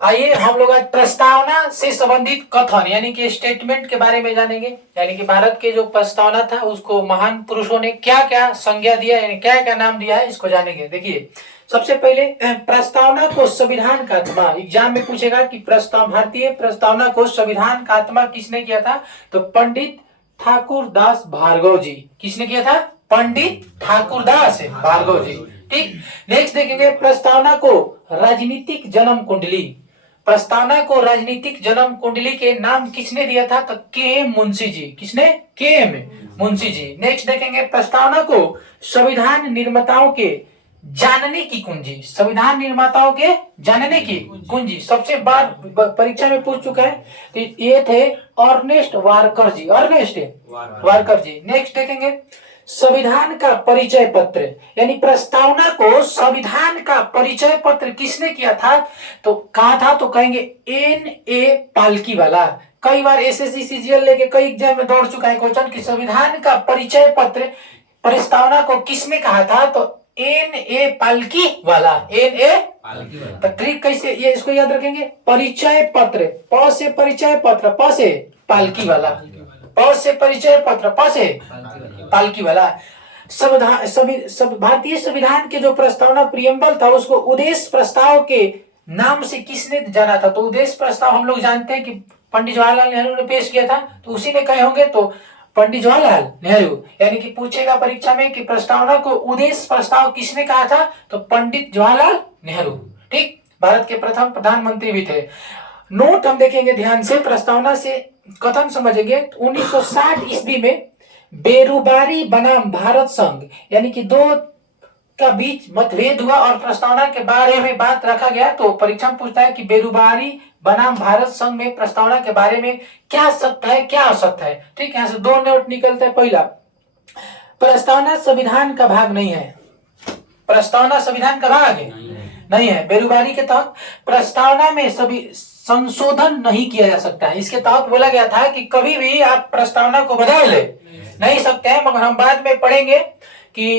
आइए हम लोग आज प्रस्तावना से संबंधित कथन यानी कि स्टेटमेंट के बारे में जानेंगे। यानी कि भारत के जो प्रस्तावना था उसको महान पुरुषों ने क्या क्या संज्ञा दिया, यानी क्या क्या नाम दिया है, इसको जानेंगे। देखिए, सबसे पहले प्रस्तावना को संविधान का आत्मा, एग्जाम में पूछेगा कि भारतीय प्रस्तावना को संविधान का आत्मा किसने किया था, तो पंडित ठाकुर दास भार्गव जी। किसने किया था? पंडित ठाकुर दास भार्गव जी। ठीक, नेक्स्ट देखेंगे प्रस्तावना को राजनीतिक जन्म कुंडली। प्रस्तावना को राजनीतिक जन्म कुंडली के नाम किसने दिया था, तो के एम मुंशी जी। किसने? के एम मुंशी जी। नेक्स्ट देखेंगे प्रस्तावना को संविधान निर्माताओं के जानने की कुंजी। संविधान निर्माताओं के जानने की कुंजी सबसे बार परीक्षा में पूछ चुका है, तो ये थे अर्नेस्ट वारकर जी। अर्नेस्ट वारकर जी। नेक्स्ट देखेंगे संविधान का परिचय पत्र, यानी प्रस्तावना को संविधान का परिचय पत्र किसने किया था, तो कहा था, तो कहेंगे एन ए पालकी वाला। कई बार एसएससी सीजीएल लेके कई एग्जाम में दौड़ चुका है क्वेश्चन कि संविधान का परिचय पत्र प्रस्तावना को किसने कहा था, तो एन ए पालकी वाला। एन ए पालकी वाला। तो ट्रिक कैसे, ये इसको याद रखेंगे, परिचय पत्र, प से परिचय पत्र, प से पालकी वाला, प से परिचय पत्र, प से पालकी वाला। भारतीय संविधान के जो प्रस्तावना प्रियम्बल था उसको उद्देश्य प्रस्ताव के नाम से किसने जाना था, तो उद्देश्य प्रस्ताव हम लोग जानते हैं कि पंडित जवाहरलाल नेहरू ने पेश किया था, तो उसी ने कहे होंगे, तो पंडित जवाहरलाल नेहरू। यानी कि पूछेगा परीक्षा में कि प्रस्तावना को उद्देश्य प्रस्ताव किसने कहा था, तो पंडित जवाहरलाल नेहरू। ठीक, भारत के प्रथम प्रधानमंत्री भी थे। नोट हम देखेंगे ध्यान से, प्रस्तावना से कथन समझेंगे। 1960 ईस्वी में बेरुबारी बनाम भारत संघ, यानी कि दो का बीच मतभेद हुआ और प्रस्तावना के बारे में बात रखा गया। तो परीक्षा में पूछता है कि बेरुबारी बनाम भारत संघ में प्रस्तावना के बारे में क्या सत्य है, क्या असत्य है। ठीक, यहाँ से दो नोट निकलते हैं। पहला, प्रस्तावना संविधान का भाग नहीं है। प्रस्तावना संविधान का भाग नहीं है। बेरुबारी के तहत प्रस्तावना में सभी संशोधन नहीं किया जा सकता है। इसके तहत बोला गया था कि कभी भी आप प्रस्तावना को बदल नहीं सकते हैं, मगर हम बाद में पढ़ेंगे कि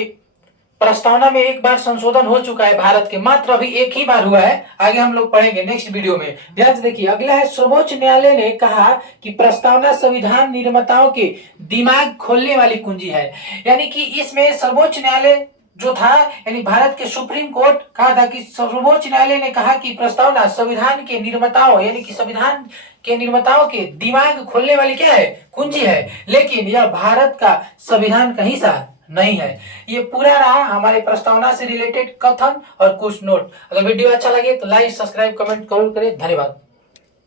प्रस्तावना में एक बार संशोधन हो चुका है भारत के, मात्र अभी एक ही बार हुआ है। आगे हम लोग पढ़ेंगे नेक्स्ट वीडियो में। ध्यान से देखिए, अगला है सर्वोच्च न्यायालय ने कहा कि प्रस्तावना संविधान निर्माताओं के दिमाग खोलने वाली कुंजी है। यानी कि इसमें सर्वोच्च न्यायालय जो था, यानी भारत के सुप्रीम कोर्ट कहा था कि सर्वोच्च न्यायालय ने कहा कि प्रस्तावना संविधान के निर्माताओं, यानी कि संविधान के निर्माताओं के दिमाग खोलने वाली क्या है, कुंजी है। लेकिन यह भारत का संविधान का हिस्सा नहीं है। ये पूरा रहा हमारे प्रस्तावना से रिलेटेड कथन और कुछ नोट। अगर वीडियो अच्छा लगे तो लाइक, सब्सक्राइब, कमेंट जरूर करें। धन्यवाद।